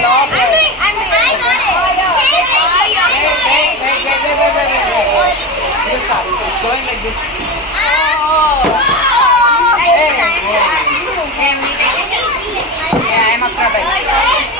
Lock. I'm doing. I got it. Wait. You start. It's going like this. Oh. Hey, I'm acrobat.